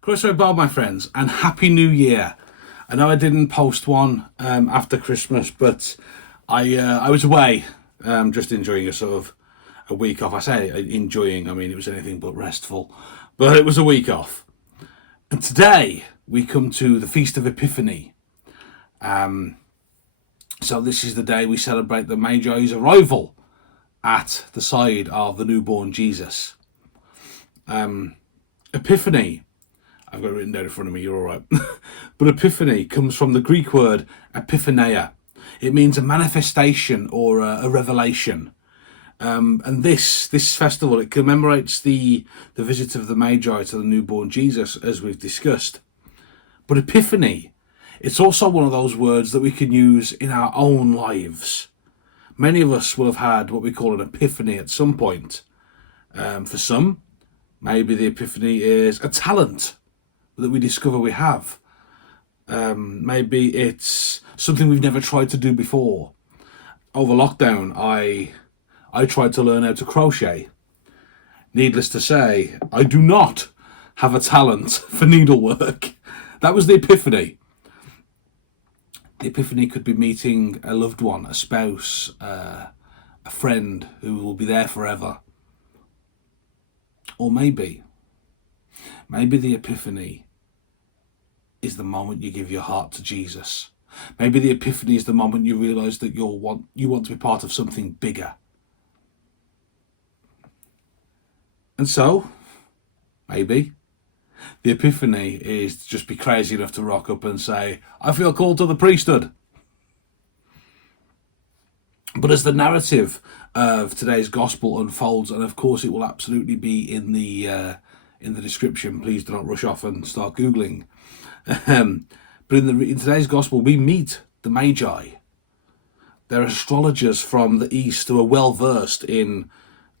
Crossroad Bar, my friends, and Happy New Year. I know I didn't post one after Christmas, but I was away, just enjoying a sort of a week off. I say enjoying, I mean it was anything but restful, but it was a week off. And today we come to the Feast of Epiphany. So this is the day we celebrate the Magi's arrival at the side of the newborn Jesus. Epiphany, I've got it written down in front of me, you're all right. But Epiphany comes from the Greek word epiphaneia. It means a manifestation or a revelation. And this festival, it commemorates the visit of the Magi to the newborn Jesus, as we've discussed. But Epiphany, it's also one of those words that we can use in our own lives. Many of us will have had what we call an epiphany at some point. For some, maybe the epiphany is a talent that we discover we have. Maybe it's something we've never tried to do before. Over lockdown, I tried to learn how to crochet. Needless to say, I do not have a talent for needlework. That was the epiphany. The epiphany could be meeting a loved one, a spouse, a friend who will be there forever. Or maybe the epiphany is the moment you give your heart to Jesus. Maybe the epiphany is the moment you realise that you want to be part of something bigger. And so, maybe the epiphany is to just be crazy enough to rock up and say, I feel called to the priesthood. But as the narrative of today's gospel unfolds, and of course it will absolutely be in the description, please do not rush off and start Googling. But in today's gospel, we meet the Magi. They're astrologers from the East who are well versed in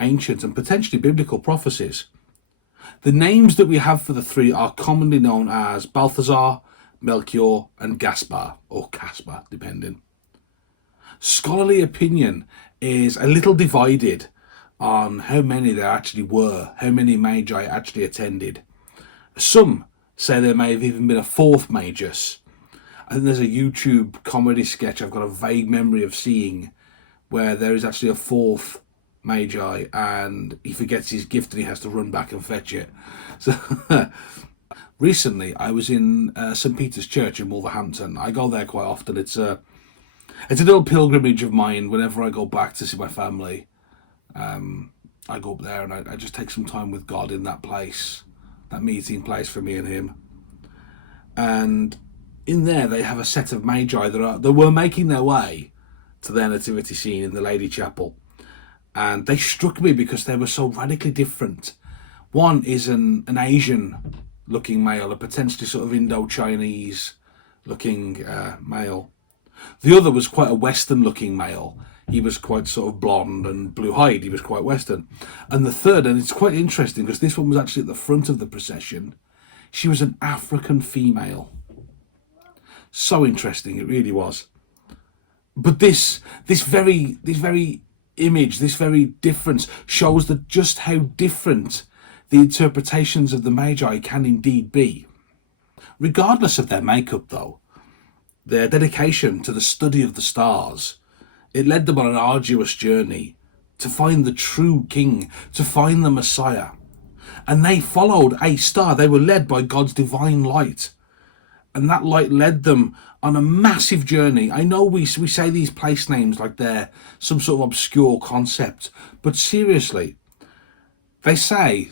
ancient and potentially biblical prophecies. The names that we have for the three are commonly known as Balthazar, Melchior, and Gaspar, or Caspar, depending. Scholarly opinion is a little divided on how many there actually were, how many Magi actually attended. Some say there may have even been a fourth Magus. I think there's a YouTube comedy sketch I've got a vague memory of seeing where there is actually a fourth Magi and he forgets his gift and he has to run back and fetch it. So recently I was in St. Peter's Church in Wolverhampton. I go there quite often. It's a little pilgrimage of mine. Whenever I go back to see my family, I go up there and I just take some time with God in that place, that meeting place for me and him. And in there they have a set of Magi that were making their way to their nativity scene in the Lady Chapel. And they struck me because they were so radically different. One is an Asian looking male, a potentially sort of Indo-Chinese looking male. The other was quite a Western looking male. He was quite sort of blonde and blue-eyed. He was quite Western. And the third, and it's quite interesting because this one was actually at the front of the procession, she was an African female. So interesting, it really was. But this very image, this very difference shows that just how different the interpretations of the Magi can indeed be. Regardless of their makeup though, their dedication to the study of the stars, it led them on an arduous journey to find the true king, to find the Messiah. And they followed a star. They were led by God's divine light. And that light led them on a massive journey. I know we say these place names like they're some sort of obscure concept, but seriously, they say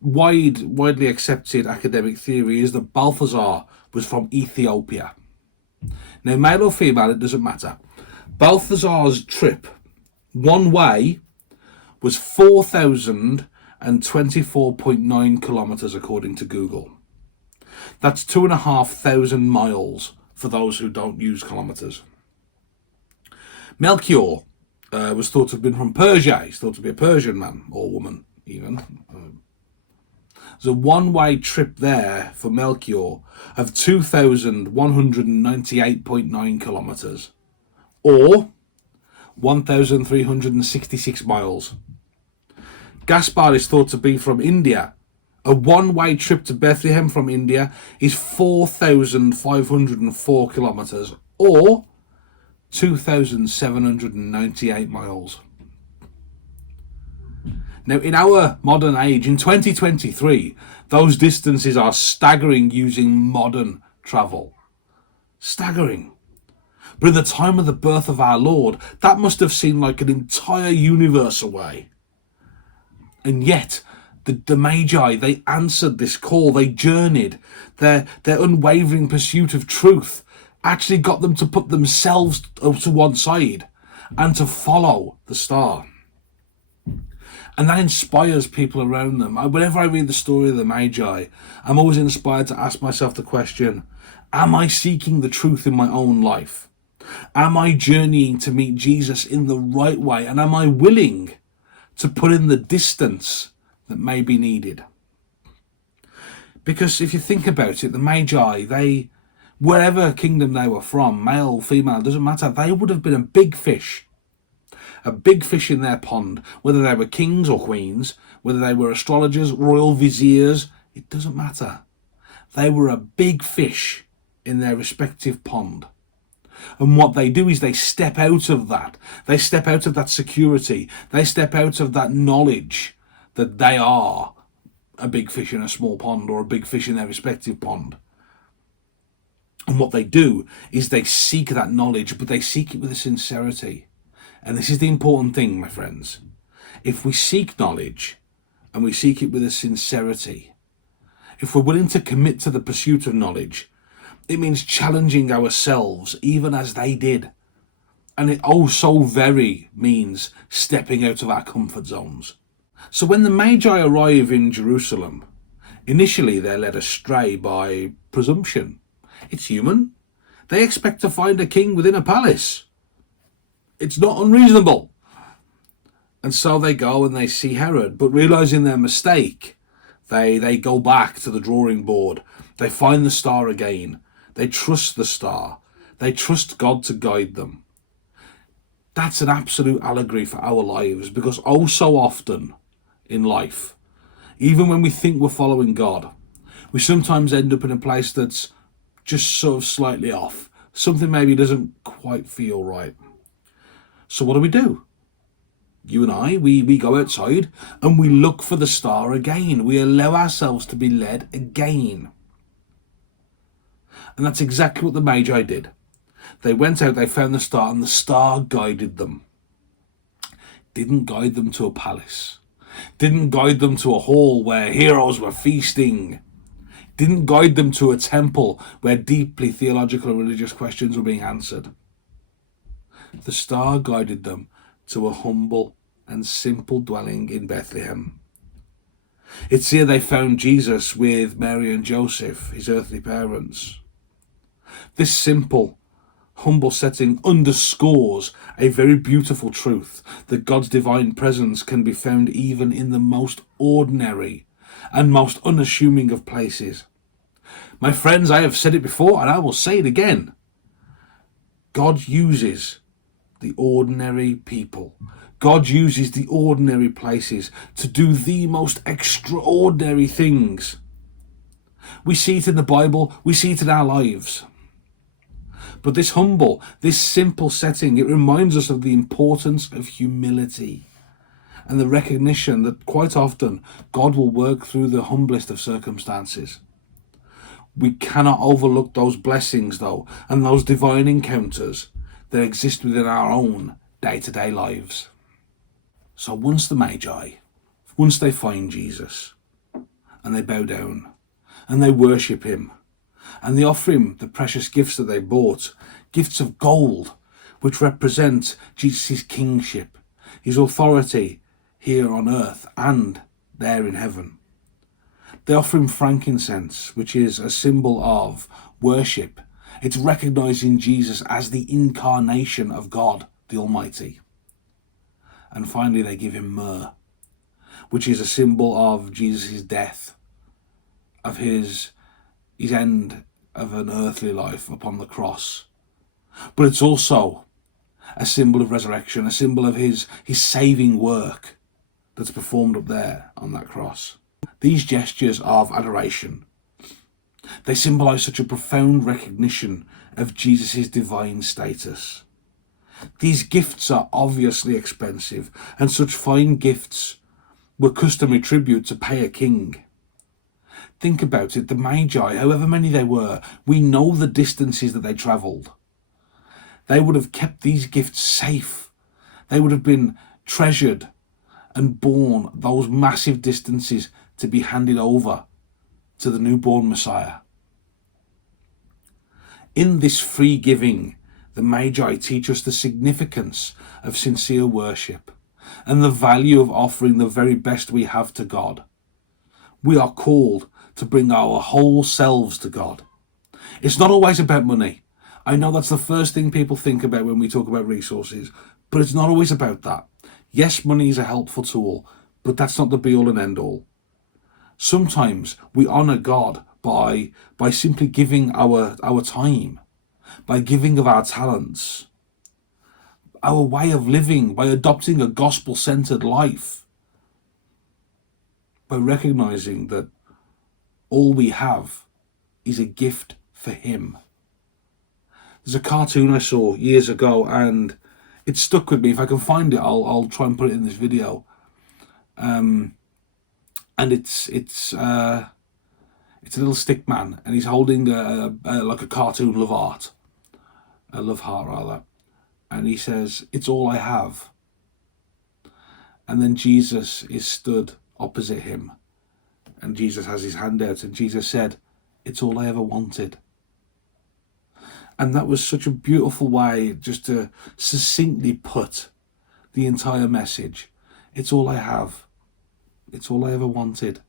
widely accepted academic theory is that Balthazar was from Ethiopia. Now, male or female, it doesn't matter. Balthazar's trip, one way, was 4,024.9 kilometres according to Google. That's 2,500 miles for those who don't use kilometres. Melchior was thought to have been from Persia. He's thought to be a Persian man or woman, even. There's a one-way trip there for Melchior of 2,198.9 kilometres, or 1,366 miles. Gaspar is thought to be from India A one-way trip to Bethlehem from India is 4,504 kilometres, or 2,798 miles. Now, in our modern age, in 2023, those distances are staggering using modern travel. Staggering. But in the time of the birth of our Lord, that must have seemed like an entire universe away. And yet, the Magi, they answered this call. They journeyed. Their unwavering pursuit of truth actually got them to put themselves to one side and to follow the star. And that inspires people around them. Whenever I read the story of the Magi, I'm always inspired to ask myself the question, am I seeking the truth in my own life? Am I journeying to meet Jesus in the right way? And am I willing to put in the distance that may be needed? Because if you think about it, the Magi, wherever kingdom they were from, male, female, doesn't matter, they would have been a big fish in their pond, whether they were kings or queens, whether they were astrologers, royal viziers, it doesn't matter. They were a big fish in their respective pond. And what they do is they step out of that. They step out of that security. They step out of that knowledge that they are a big fish in a small pond or a big fish in their respective pond. And what they do is they seek that knowledge, but they seek it with a sincerity. And this is the important thing, my friends. If we seek knowledge and we seek it with a sincerity, if we're willing to commit to the pursuit of knowledge, it means challenging ourselves even as they did. And it also very means stepping out of our comfort zones. So when the Magi arrive in Jerusalem, initially they're led astray by presumption. It's human. They expect to find a king within a palace. It's not unreasonable. And so they go and they see Herod, but realizing their mistake, they go back to the drawing board. They find the star again. They trust the star. They trust God to guide them. That's an absolute allegory for our lives, because oh so often in life, even when we think we're following God, we sometimes end up in a place that's just sort of slightly off. Something maybe doesn't quite feel right. So what do? You and I, we go outside and we look for the star again. We allow ourselves to be led again. And that's exactly what the Magi did. They went out, they found the star, and the star guided them. Didn't guide them to a palace. Didn't guide them to a hall where heroes were feasting. Didn't guide them to a temple where deeply theological and religious questions were being answered. The star guided them to a humble and simple dwelling in Bethlehem. It's here they found Jesus with Mary and Joseph, his earthly parents. This simple, humble setting underscores a very beautiful truth that God's divine presence can be found even in the most ordinary and most unassuming of places. My friends, I have said it before and I will say it again. God uses the ordinary people. God uses the ordinary places to do the most extraordinary things. We see it in the Bible, we see it in our lives. But this humble, this simple setting, it reminds us of the importance of humility and the recognition that quite often God will work through the humblest of circumstances. We cannot overlook those blessings, though, and those divine encounters that exist within our own day-to-day lives. So once the Magi, once they find Jesus, and they bow down, and they worship him, and they offer him the precious gifts that they bought, gifts of gold, which represent Jesus' kingship, his authority here on earth and there in heaven. They offer him frankincense, which is a symbol of worship. It's recognizing Jesus as the incarnation of God, the Almighty. And finally, they give him myrrh, which is a symbol of Jesus' death, of his end of an earthly life upon the cross. But it's also a symbol of resurrection, a symbol of his saving work that's performed up there on that cross. These gestures of adoration, they symbolize such a profound recognition of Jesus' divine status. These gifts are obviously expensive, and such fine gifts were customary tribute to pay a king. Think about it, the Magi, however many they were, we know the distances that they travelled. They would have kept these gifts safe. They would have been treasured and borne those massive distances to be handed over to the newborn Messiah. In this free giving, the Magi teach us the significance of sincere worship and the value of offering the very best we have to God. We are called to bring our whole selves to God. It's not always about money. I know that's the first thing people think about when we talk about resources, but it's not always about that. Yes, money is a helpful tool, but that's not the be-all and end-all. Sometimes we honour God by simply giving our time, by giving of our talents, our way of living, by adopting a gospel-centred life, by recognising that all we have is a gift for Him. There's a cartoon I saw years ago and it stuck with me. If I can find it, I'll try and put it in this video. And it's a little stick man, and he's holding like a cartoon love heart, rather, and he says, "It's all I have." And then Jesus is stood opposite him, and Jesus has his hand out, and Jesus said, "It's all I ever wanted." And that was such a beautiful way just to succinctly put the entire message. It's all I have. It's all I ever wanted.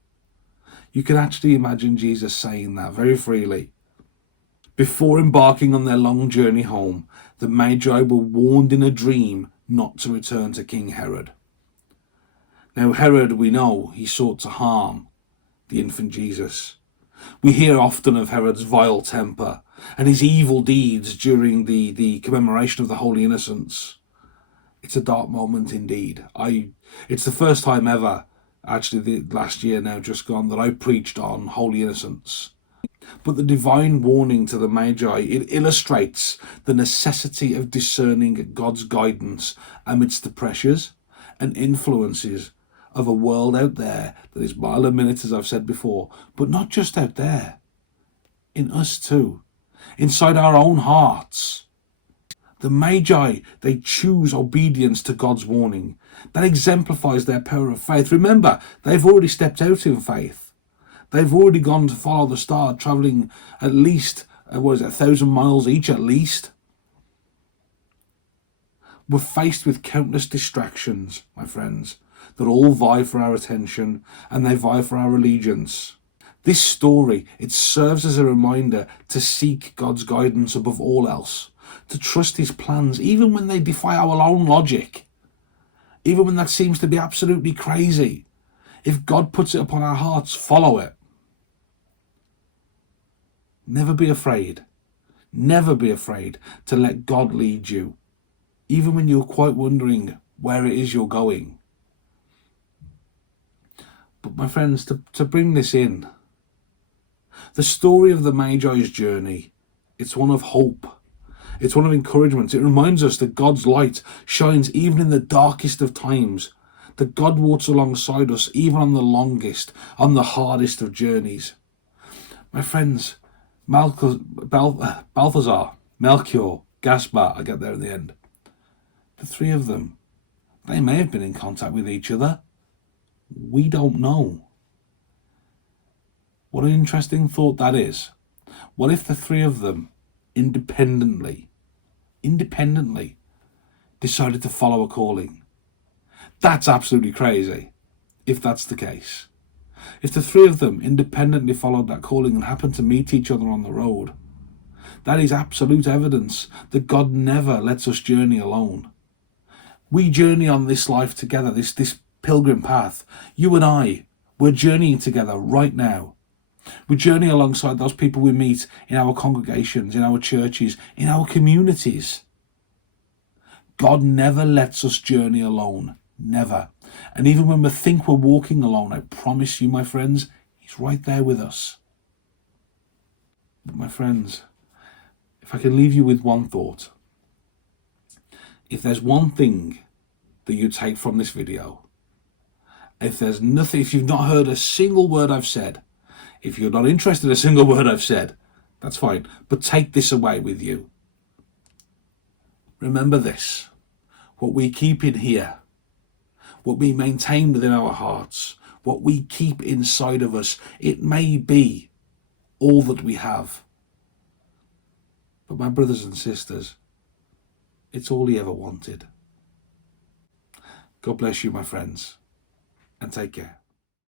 You can actually imagine Jesus saying that very freely. Before embarking on their long journey home, the Magi were warned in a dream not to return to King Herod. Now Herod, we know, he sought to harm the infant Jesus. We hear often of Herod's vile temper and his evil deeds during the commemoration of the Holy Innocents. It's a dark moment indeed. It's the first time ever, actually the last year now just gone, that I preached on Holy Innocents. But the divine warning to the Magi, it illustrates the necessity of discerning God's guidance amidst the pressures and influences of a world out there that is mile a minute, as I've said before, but not just out there, in us too, inside our own hearts. The Magi, they choose obedience to God's warning. That exemplifies their power of faith. Remember, they've already stepped out in faith. They've already gone to follow the star, travelling at least, 1,000 miles each at least. We're faced with countless distractions, my friends, that all vie for our attention and they vie for our allegiance. This story, it serves as a reminder to seek God's guidance above all else, to trust His plans even when they defy our own logic, even when that seems to be absolutely crazy. If God puts it upon our hearts, follow it. Never be afraid. Never be afraid to let God lead you, even when you're quite wondering where it is you're going. But my friends, to bring this in, the story of the Magi's journey, it's one of hope. It's one of encouragement. It reminds us that God's light shines even in the darkest of times, that God walks alongside us even on the longest, on the hardest of journeys. My friends, Balthazar, Melchior, Gaspar, I get there in the end. The three of them, they may have been in contact with each other. We don't know. What an interesting thought that is. What if the three of them independently decided to follow a calling? That's absolutely crazy, if that's the case. If the three of them independently followed that calling and happened to meet each other on the road, that is absolute evidence that God never lets us journey alone. We journey on this life together, this pilgrim path. You and I, we're journeying together right now. We journey alongside those people we meet in our congregations, in our churches, in our communities. God never lets us journey alone. Never. And even when we think we're walking alone, I promise you, my friends, he's right there with us. But my friends, if I can leave you with one thought, if there's one thing that you take from this video, if there's nothing, if you've not heard a single word I've said, if you're not interested in a single word I've said, that's fine. But take this away with you. Remember this. What we keep in here, what we maintain within our hearts, what we keep inside of us, it may be all that we have. But my brothers and sisters, it's all he ever wanted. God bless you, my friends, and take care.